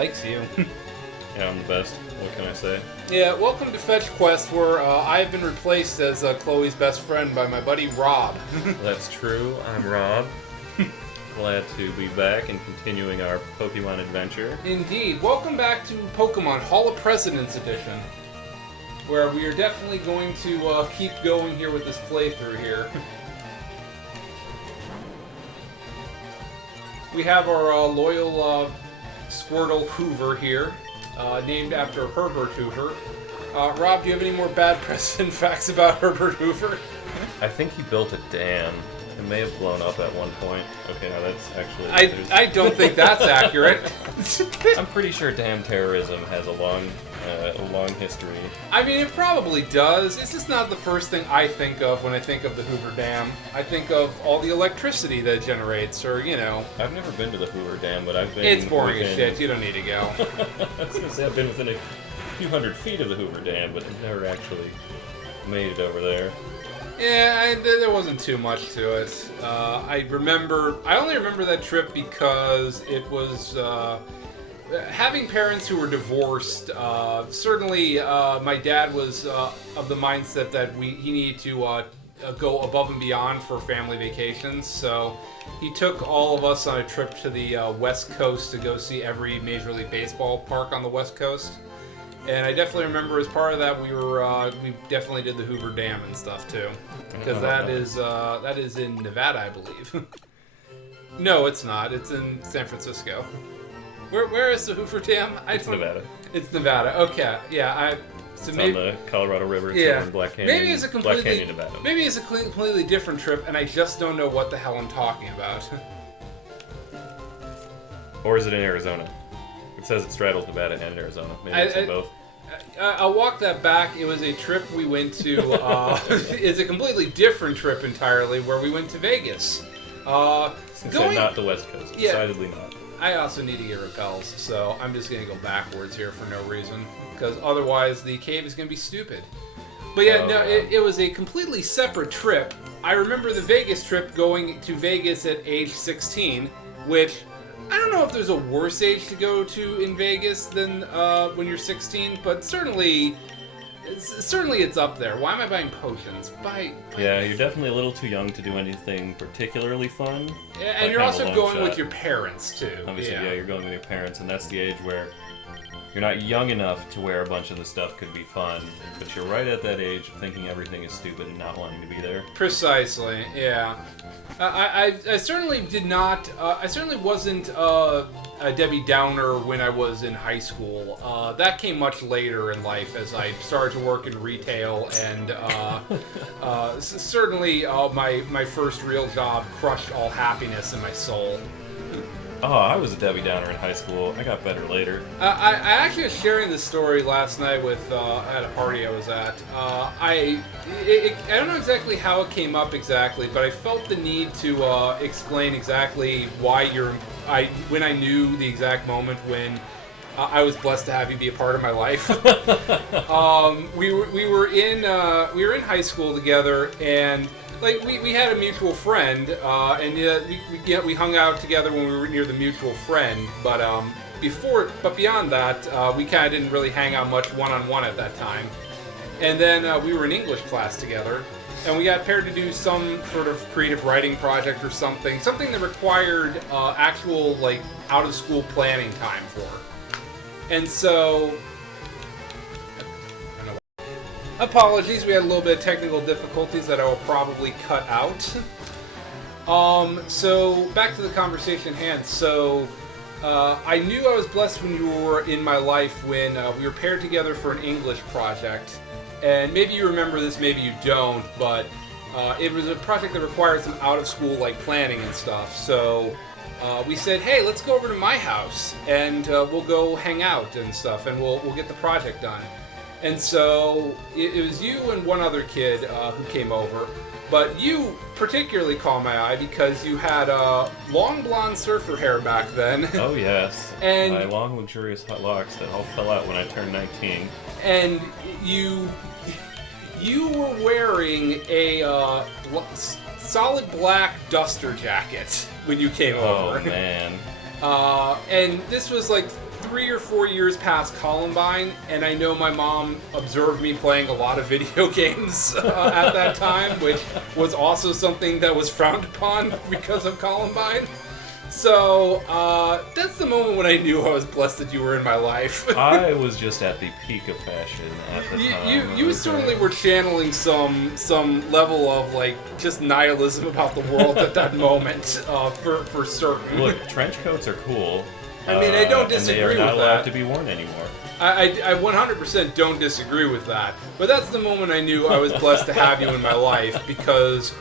likes you. Yeah, I'm the best. What can I say? Yeah, welcome to Fetch Quest, where I have been replaced as Chloe's best friend by my buddy Rob. That's true. I'm Rob. Glad to be back and continuing our Pokemon adventure. Indeed. Welcome back to Pokemon Hall of Presidents Edition, where we are definitely going to keep going here with this playthrough here. We have our loyal Squirtle Hoover here, named after Herbert Hoover. Rob, do you have any more bad president facts about Herbert Hoover? I think he built a dam. It may have blown up at one point. Okay, now that's actually... I don't think that's accurate. I'm pretty sure dam terrorism has a long history. I mean, it probably does. It's just not the first thing I think of when I think of the Hoover Dam. I think of all the electricity that it generates, or, you know... I've never been to the Hoover Dam, but I've been... It's boring as shit. You don't need to go. I was going to say I've been within a few hundred feet of the Hoover Dam, but I've never actually made it over there. Yeah, there wasn't too much to it. I only remember that trip because it was... having parents who were divorced, certainly my dad was of the mindset that he needed to go above and beyond for family vacations. So he took all of us on a trip to the West Coast to go see every Major League Baseball park on the West Coast. And I definitely remember as part of that we definitely did the Hoover Dam and stuff too, because that is in Nevada, I believe. No, it's not. It's in San Francisco. Where is the Hoover Dam? It's Nevada. It's Nevada. Okay, yeah. It's on the Colorado River. It's over in Black Canyon. Maybe it's a completely Black Canyon, Nevada. Maybe it's a completely different trip, and I just don't know what the hell I'm talking about. Or is it in Arizona? It says it straddles Nevada and Arizona. Maybe it's in both. I'll walk that back. It was a trip we went to. It's a completely different trip entirely, where we went to Vegas. Not the West Coast. Yeah. Decidedly not. I also need to get repels, so I'm just going to go backwards here for no reason, because otherwise the cave is going to be stupid. But yeah, it was a completely separate trip. I remember the Vegas trip, going to Vegas at age 16, which I don't know if there's a worse age to go to in Vegas than when you're 16, but certainly it's up there. Why am I buying potions? Yeah, you're definitely a little too young to do anything particularly fun. Yeah, and you're also going with your parents, too. Obviously, yeah, you're going with your parents, and that's the age where you're not young enough to where a bunch of the stuff could be fun, but you're right at that age of thinking everything is stupid and not wanting to be there. Precisely, yeah. I certainly did not. I certainly wasn't a Debbie Downer when I was in high school. That came much later in life as I started to work in retail, and certainly my first real job crushed all happiness in my soul. Oh, I was a Debbie Downer in high school. I got better later. I actually was sharing this story last night with at a party I was at. I don't know exactly how it came up exactly, but I felt the need to explain exactly why when I knew the exact moment when I was blessed to have you be a part of my life. We were in high school together, and like we had a mutual friend, and we hung out together when we were near the mutual friend. But beyond that, we kind of didn't really hang out much one-on-one at that time. And then we were in English class together, and we got paired to do some sort of creative writing project or something that required actual like out-of-school planning time for. And so, apologies, we had a little bit of technical difficulties that I will probably cut out. So, back to the conversation at hand. So, I knew I was blessed when you were in my life when we were paired together for an English project. And maybe you remember this, maybe you don't, but it was a project that required some out-of-school like planning and stuff. So, we said, hey, let's go over to my house, and we'll go hang out and stuff, and we'll get the project done. And so it was you and one other kid who came over, but you particularly caught my eye because you had long blonde surfer hair back then. Oh yes, and my long luxurious hot locks that all fell out when I turned 19. And you were wearing a solid black duster jacket when you came over. Oh man. And this was like 3 or 4 years past Columbine, and I know my mom observed me playing a lot of video games at that time, which was also something that was frowned upon because of Columbine. So, that's the moment when I knew I was blessed that you were in my life. I was just at the peak of fashion at the time. You certainly were channeling some level of, like, just nihilism about the world at that moment, for certain. Look, trench coats are cool. I mean, I don't disagree with that. And they are not allowed to be worn anymore. I 100% don't disagree with that. But that's the moment I knew I was blessed to have you in my life, because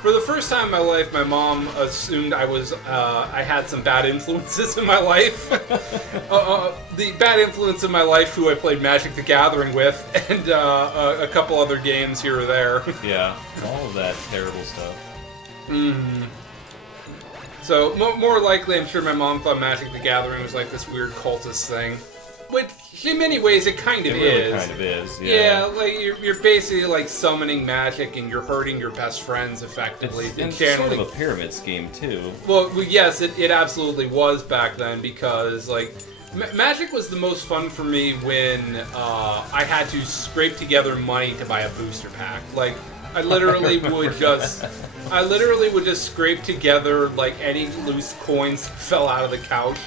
for the first time in my life, my mom assumed I had some bad influences in my life. The bad influence in my life, who I played Magic the Gathering with, and a couple other games here or there. Yeah, all of that terrible stuff. Mm. So, more likely, I'm sure my mom thought Magic the Gathering was like this weird cultist thing. Which, in many ways, it kind of is. It really kind of is, yeah. Yeah, like, you're basically, like, summoning magic, and you're hurting your best friends, effectively. It's sort of a pyramid scheme, too. Well, yes, it absolutely was back then, because, like, Magic was the most fun for me when I had to scrape together money to buy a booster pack. Like, I literally would just scrape together, like, any loose coins that fell out of the couch.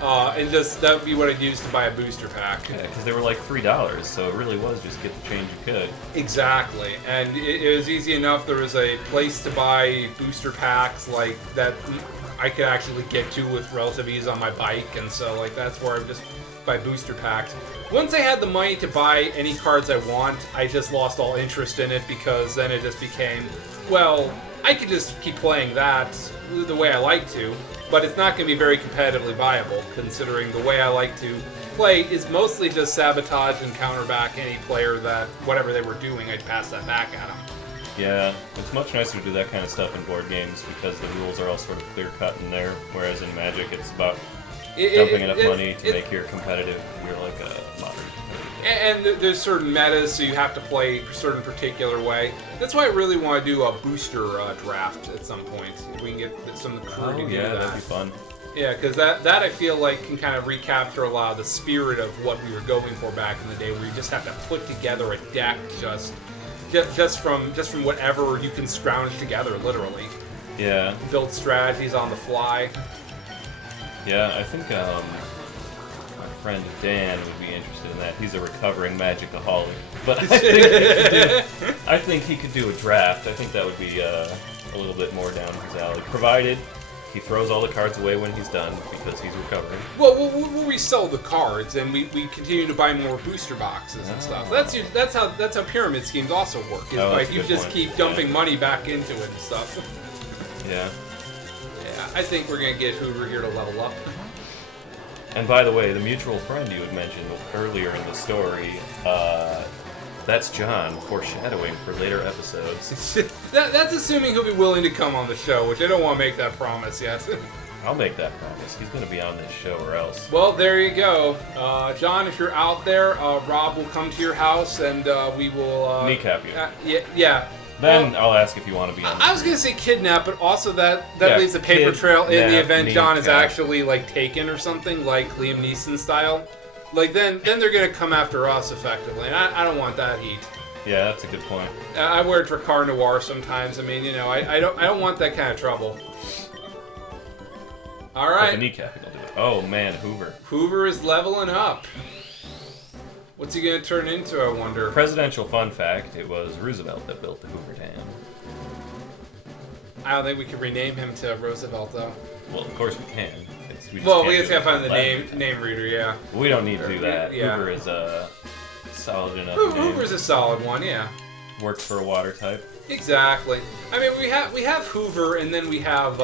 And just that would be what I'd use to buy a booster pack. Yeah, because they were like $3, so it really was just get the change you could. Exactly, and it was easy enough. There was a place to buy booster packs like that I could actually get to with relative ease on my bike, and so like that's where I would just buy booster packs. Once I had the money to buy any cards I want, I just lost all interest in it, because then it just became, well, I could just keep playing that the way I like to, but it's not going to be very competitively viable, considering the way I like to play is mostly just sabotage and counterback any player that, whatever they were doing, I'd pass that back at them. Yeah, it's much nicer to do that kind of stuff in board games, because the rules are all sort of clear-cut in there, whereas in Magic it's about dumping enough money to make your competitive, you're like a modern. And there's certain metas, so you have to play a certain particular way. That's why I really want to do a booster draft at some point. If we can get some of the crew to do that. That'd be fun. Yeah, because that I feel like can kind of recapture a lot of the spirit of what we were going for back in the day, where you just have to put together a deck just from whatever you can scrounge together, literally. Yeah. Build strategies on the fly. Yeah, I think my friend Dan would be interested in that. He's a recovering Magicaholic, but I think he could do a draft. I think that would be a little bit more down his alley, provided he throws all the cards away when he's done, because he's recovering. Well, we'll resell the cards, and we continue to buy more booster boxes and stuff. That's how pyramid schemes also work. Is like you just keep dumping money back into it and stuff. Yeah. Yeah, I think we're gonna get Hoover here to level up. And by the way, the mutual friend you had mentioned earlier in the story, that's John, foreshadowing for later episodes. That's assuming he'll be willing to come on the show, which I don't want to make that promise yet. I'll make that promise. He's going to be on this show or else. Well, there you go. John, if you're out there, Rob will come to your house and we will... kneecap you. Yeah. Then I'll ask if you want to be on. I was going to say kidnap, but also that leaves a paper trail in the event John is actually like taken or something, like Liam Neeson style. Like then they're going to come after us effectively, and I don't want that heat. Yeah, that's a good point. I wear Drakkar Noir sometimes. I mean, you know, I don't want that kind of trouble. All right. But the kneecapping will do it. Oh man, Hoover. Hoover is leveling up. What's he going to turn into, I wonder? Presidential fun fact, it was Roosevelt that built the Hoover Dam. I don't think we can rename him to Roosevelt, though. Well, of course we can. We just gotta find the name reader, yeah. We don't need to do that. Yeah. Hoover is a solid enough name. Hoover's a solid one, yeah. Works for a water type. Exactly. I mean, we have Hoover, and then we have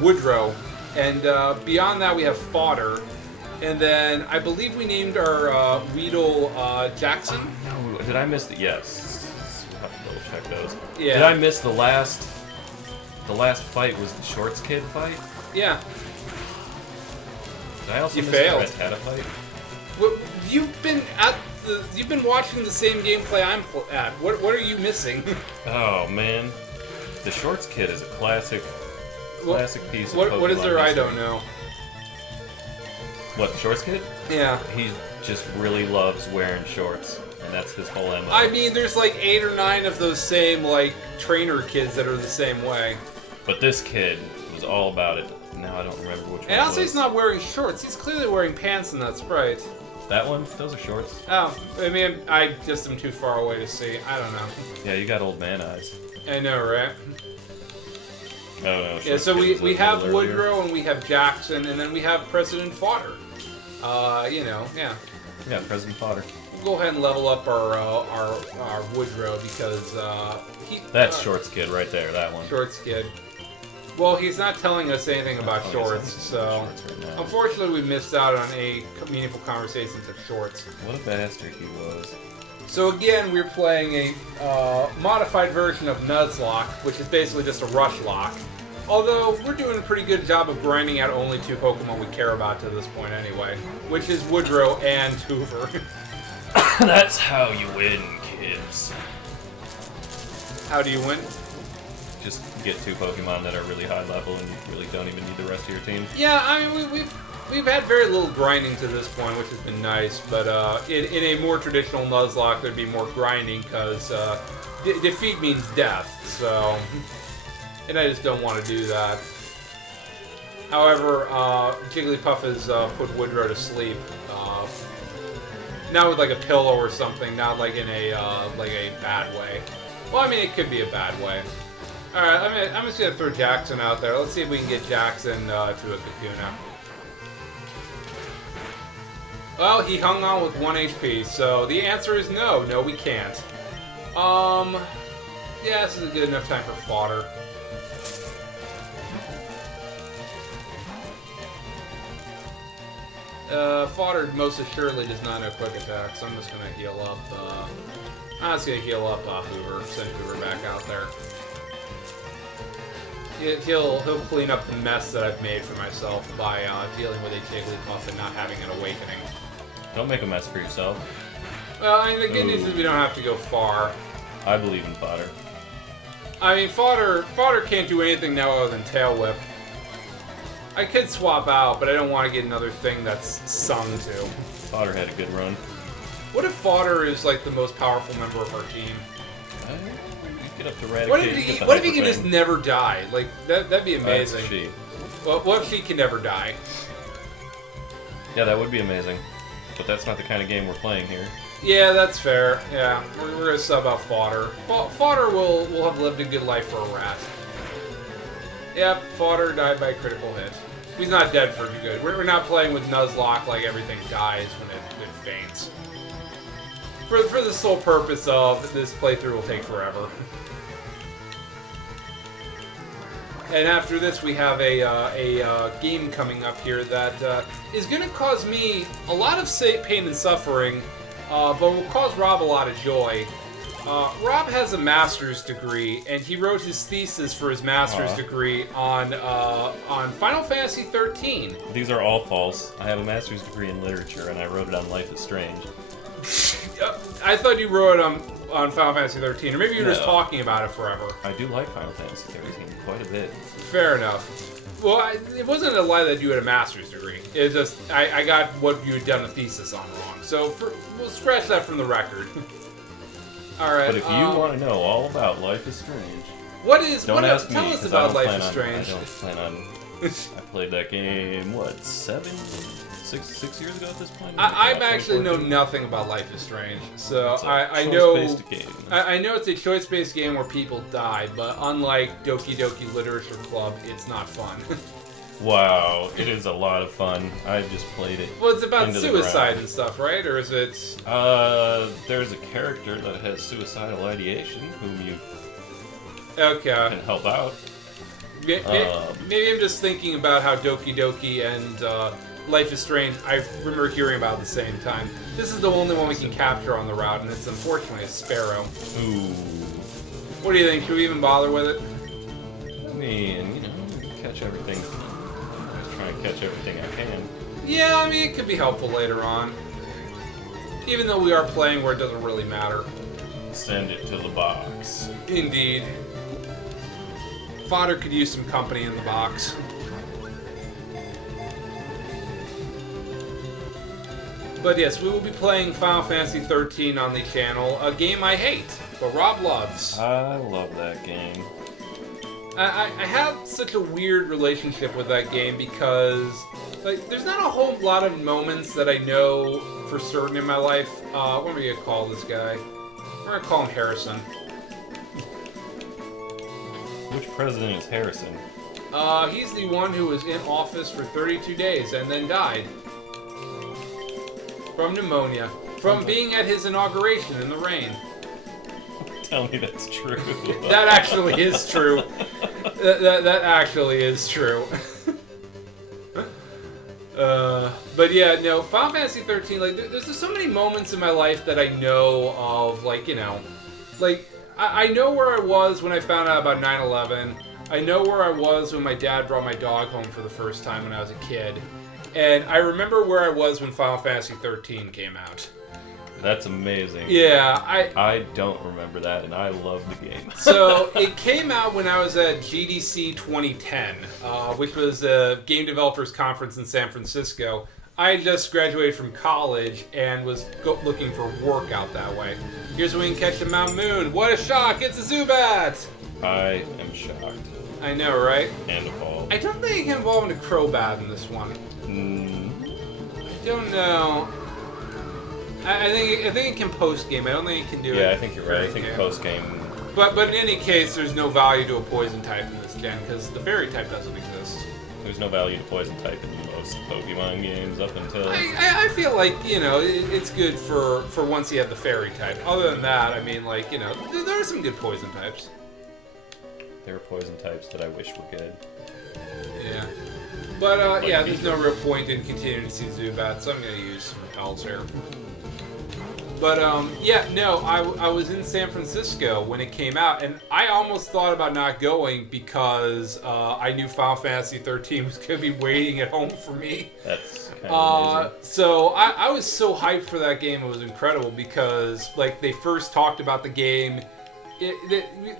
Woodrow, and beyond that we have Fodder. And then I believe we named our Weedle Jackson. Oh, did I miss the... Yes. We'll have to double check those. Yeah. Did I miss the last... The last fight was the Shorts Kid fight? Yeah. Did I also miss failed. the Rattata fight? Well, you've been watching the same gameplay I'm at. What are you missing? Oh, man. The Shorts Kid is a classic piece of Pokemon What is there history. I don't know? What, Shorts Kid? Yeah. He just really loves wearing shorts, and that's his whole MO. I mean, there's like 8 or 9 of those same, like, trainer kids that are the same way. But this kid was all about it. Now I don't remember which one. And also, it was. he's not wearing shorts. He's clearly wearing pants in that sprite. That one? Those are shorts. Oh, I mean, I just am too far away to see. I don't know. Yeah, you got old man eyes. I know, right? Oh no. Yeah, so Shorts Kid we was a have little earlier. Woodrow and we have Jackson, and then we have President Fodder. You know, yeah. Yeah, President Potter. We'll go ahead and level up our Woodrow because he. That's Shorts Kid right there. That one. Shorts kid. Well, he's not telling us anything about Oh, he's shorts, on so shorts right now. unfortunately we missed out on a meaningful conversations of shorts. What a bastard he was. So again, we're playing a modified version of Nuzlocke, which is basically just a rush lock. Although we're doing a pretty good job of grinding out only 2 Pokemon we care about to this point anyway, which is Woodrow and Hoover. That's how you win, kids. How do you win? Just get 2 Pokemon that are really high level, and you really don't even need the rest of your team. Yeah, I mean we've had very little grinding to this point, which has been nice. But in a more traditional Nuzlocke, there'd be more grinding because defeat means death. So, and I just don't want to do that. However, Jigglypuff has put Woodrow to sleep. Not with like a pillow or something, not like in a bad way. Well, I mean it could be a bad way. All right, I'm just gonna throw Jackson out there. Let's see if we can get Jackson to a Kakuna. Well, he hung on with 1 HP, so the answer is no. No, we can't. Yeah, this is a good enough time for fodder. Fodder most assuredly does not know quick attack, so I'm just gonna heal up. I'm just gonna heal up Hoover. Send Hoover back out there. He'll clean up the mess that I've made for myself by dealing with a Jigglypuff and not having an awakening. Don't make a mess for yourself. Well, I mean, the good news is we don't have to go far. I believe in fodder. I mean, fodder can't do anything now other than Tail Whip. I could swap out, but I don't want to get another thing that's sung to. Fodder had a good run. What if Fodder is like the most powerful member of our team? Get up to Raticate. What if he can just never die? Like that'd be amazing. That's she. Well, what if she can never die? Yeah, that would be amazing. But that's not the kind of game we're playing here. Yeah, that's fair. Yeah, we're gonna sub out Fodder. Fodder will have lived a good life for a rat. Yep, Fodder died by a critical hit. He's not dead for good. We're not playing with Nuzlocke like everything dies when it faints. For the sole purpose of this playthrough will take forever. And after this, we have a game coming up here that is going to cause me a lot of pain and suffering, but will cause Rob a lot of joy. Rob has a master's degree, and he wrote his thesis for his master's degree on Final Fantasy 13. These are all false. I have a master's degree in literature, and I wrote it on Life is Strange. I thought you wrote it on Final Fantasy 13, or maybe you were just talking about it forever. I do like Final Fantasy 13 quite a bit. Fair enough. Well, it wasn't a lie that you had a master's degree. It's just I got what you had done a thesis on wrong. So we'll scratch that from the record. All right. But if you want to know all about Life is Strange, tell us about Life is Strange. I don't plan on. I played that game six years ago at this point. I actually know nothing about Life is Strange, so I choice-based game. I know it's a choice-based game where people die, but unlike Doki Doki Literature Club, it's not fun. Wow, it is a lot of fun. I just played it. Well, it's about into suicide and stuff, right? Or is it? There's a character that has suicidal ideation whom you can help out. Maybe I'm just thinking about how Doki Doki and Life is Strange, I remember hearing about at the same time. This is the only one we can capture on the route, and it's unfortunately a Sparrow. Ooh. What do you think? Should we even bother with it? I mean, catch everything. Just trying to catch everything I can. Yeah, I mean, it could be helpful later on. Even though we are playing where it doesn't really matter. Send it to the box. Indeed. Fodder could use some company in the box. But yes, we will be playing Final Fantasy 13 on the channel, a game I hate, but Rob loves. I love that game. I have such a weird relationship with that game because, like, there's not a whole lot of moments that I know for certain in my life. What am I gonna call this guy? We're gonna call him Harrison. Which president is Harrison? He's the one who was in office for 32 days and then died. From pneumonia. From being at his inauguration in the rain. Tell me that's true. That actually is true. That actually is true. But yeah, no, Final Fantasy 13, like, there's just so many moments in my life that I know of, like, you know, like, I know where I was when I found out about 9/11. I know where I was when my dad brought my dog home for the first time when I was a kid. And I remember where I was when Final Fantasy 13 came out. That's amazing. Yeah, I don't remember that, and I love the game. So, it came out when I was at GDC 2010, which was a game developers conference in San Francisco. I had just graduated from college and was looking for work out that way. Here's when we can catch the Mount Moon. What a shock! It's a Zubat! I am shocked. I know, right? And appalled. I don't think it can evolve into Crobat in this one. I don't know. I think it can post game. I don't think it can do it. Yeah, I think you're right. I think post game. But in any case, there's no value to a poison type in this gen because the fairy type doesn't exist. There's no value to poison type in most Pokemon games up until. I feel like, you know, it's good for once you have the fairy type. Other than that, I mean, like, you know, there are some good poison types. There are poison types that I wish were good. Yeah. But Like yeah, there's Beedrill. no real point in continuing to see Zubat, so I'm gonna use some repels here. But yeah, no, I was in San Francisco when it came out, and I almost thought about not going because I knew Final Fantasy 13 was gonna be waiting at home for me. That's kind of amazing. So I was so hyped for that game; it was incredible because like they first talked about the game.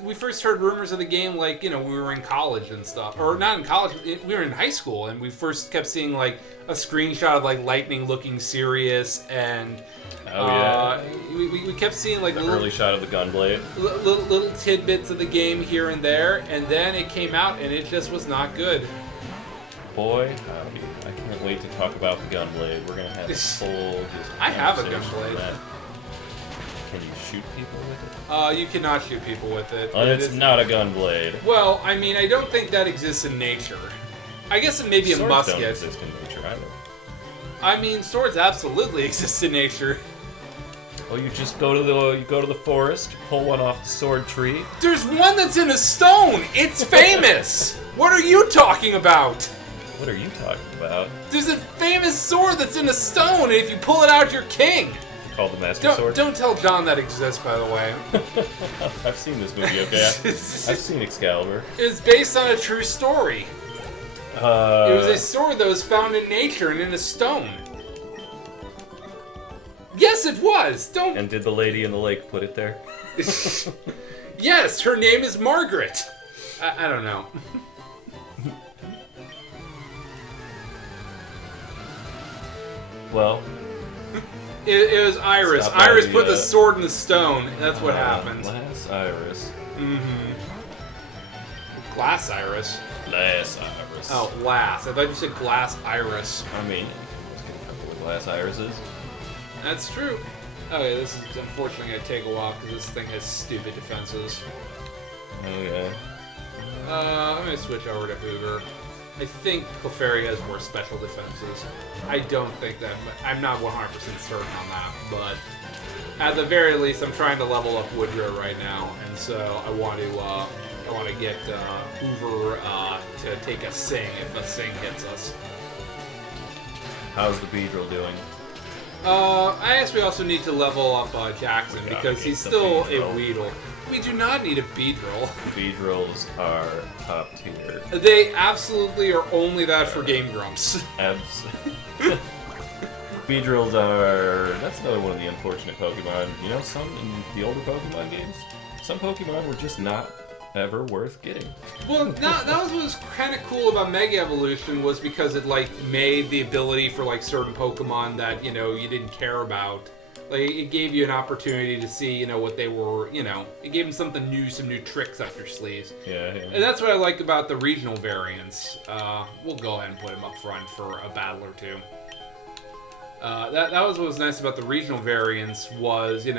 We first heard rumors of the game, like, you know, we were in college and stuff. Or not in college, we were in high school, and we first kept seeing, like, a screenshot of, like, Lightning looking serious, and we kept seeing, like, the early shot of the Gunblade. little tidbits of the game here and there, and then it came out, and it just was not good. Boy, howdy. I can't wait to talk about the Gunblade. We're going to have a full I have a conversation on Gunblade. that. Can you shoot people with it? You cannot shoot people with it. And it's not a Gunblade. Well, I mean, I don't think that exists in nature. I guess it may be a Swords musket. don't exist in nature either. I mean, swords absolutely exist in nature. Well, you just go to the forest, pull one off the sword tree. There's one that's in a stone! It's famous! What are you talking about? What are you talking about? There's a famous sword that's in a stone, and if you pull it out, you're king! Called the Master Sword? Don't tell John that exists, by the way. I've seen this movie, okay? I've seen Excalibur. It's based on a true story. It was a sword that was found in nature and in a stone. Yes, it was! Don't... And did the lady in the lake put it there? Yes, her name is Margaret. I don't know. Well... It was Iris. Stop by Iris the, put the sword in the stone. That's what happened. Glass Iris. Mm-hmm. Glass Iris. Glass Iris. Oh, glass. I thought you said glass iris. I mean, let's get a couple of glass irises. That's true. Okay, this is unfortunately going to take a while because this thing has stupid defenses. Okay. I'm going to switch over to Hoover. I think Clefairy has more special defenses. I don't think that, I'm not 100% certain on that, but at the very least, I'm trying to level up Woodrow right now, and so I want to get Hoover to take a Sing if a Sing hits us. How's the Beedrill doing? I guess we also need to level up Jackson because he's still a Weedle. We do not need a Beedrill. Beedrills are top tier. They absolutely are only that for Game Grumps. Beedrills are... That's another one of the unfortunate Pokemon. You know, some in the older Pokemon games, some Pokemon were just not ever worth getting. Well, that was what was kind of cool about Mega Evolution, was because it like made the ability for like certain Pokemon that you didn't care about. Like it gave you an opportunity to see what they were. It gave them something new, some new tricks up their sleeves. Yeah. And that's what I like about the regional variants. We'll go ahead and put them up front for a battle or two. That was what was nice about the regional variants was, you're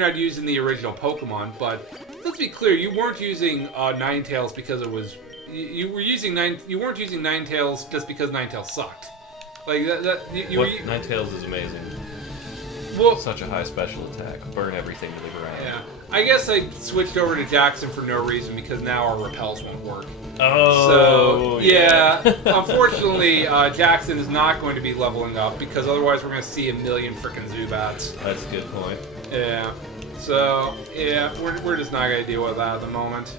not using the original Pokemon, but let's be clear, you weren't using Ninetales because it was you weren't using Ninetales just because Ninetales sucked. Like Ninetales is amazing. Well, such a high special attack, burn everything to the ground. Yeah, I guess I switched over to Jackson for no reason because now our repels won't work. Oh, so yeah. Unfortunately, Jackson is not going to be leveling up because otherwise we're going to see a million frickin' Zubats. That's a good point. Yeah. So yeah, we're just not going to deal with that at the moment.